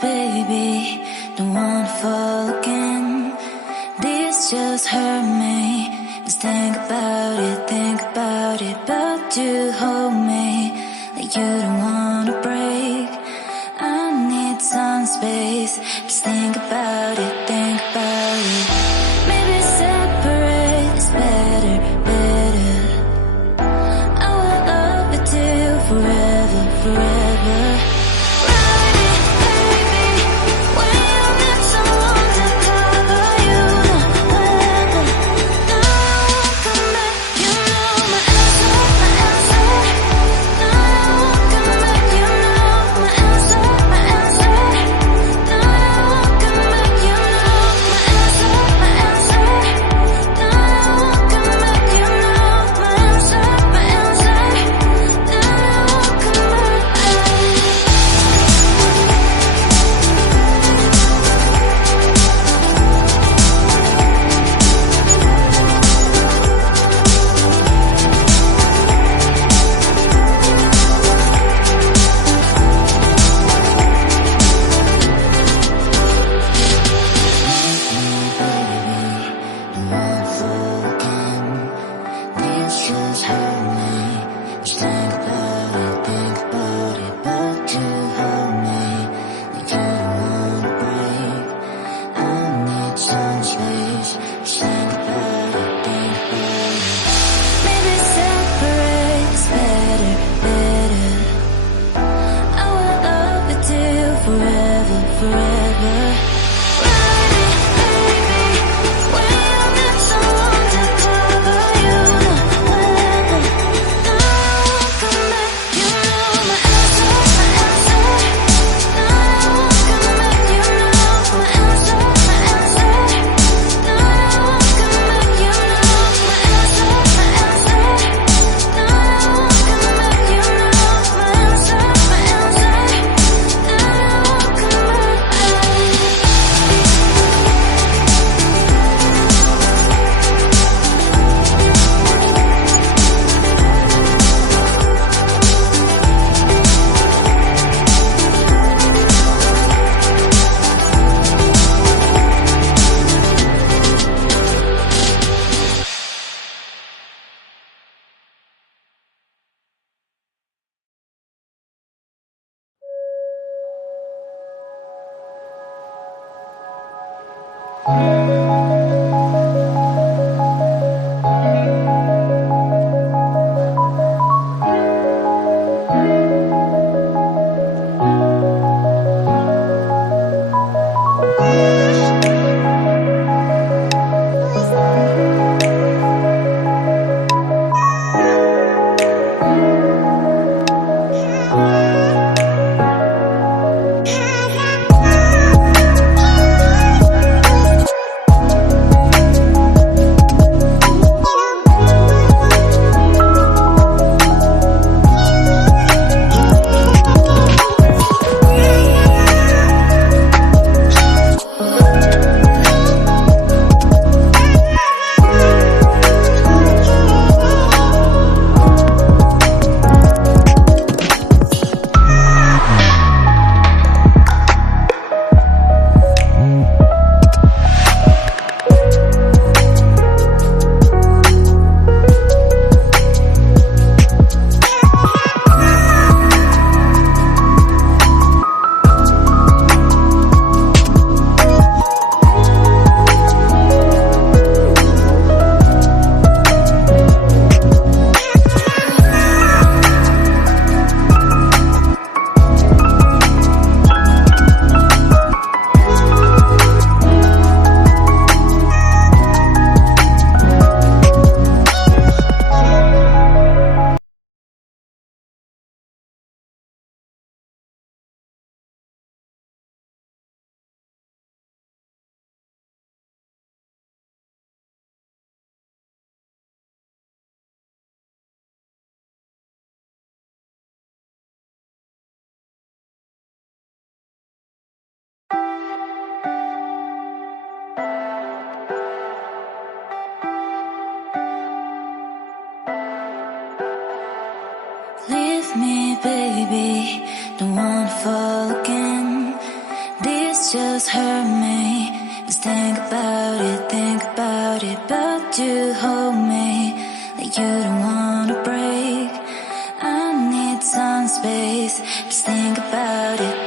baby, don't wanna fall again. This just hurt me. Just think about it, but you hold me like you don't wanna break. I need some space. Just think about it, maybe separate is better, better. I will love you till forever, forever. Leave me, baby, don't wanna fall again. this just hurt me. Just think about it, but you hold me like you don't wanna break. I need some space, just think about it.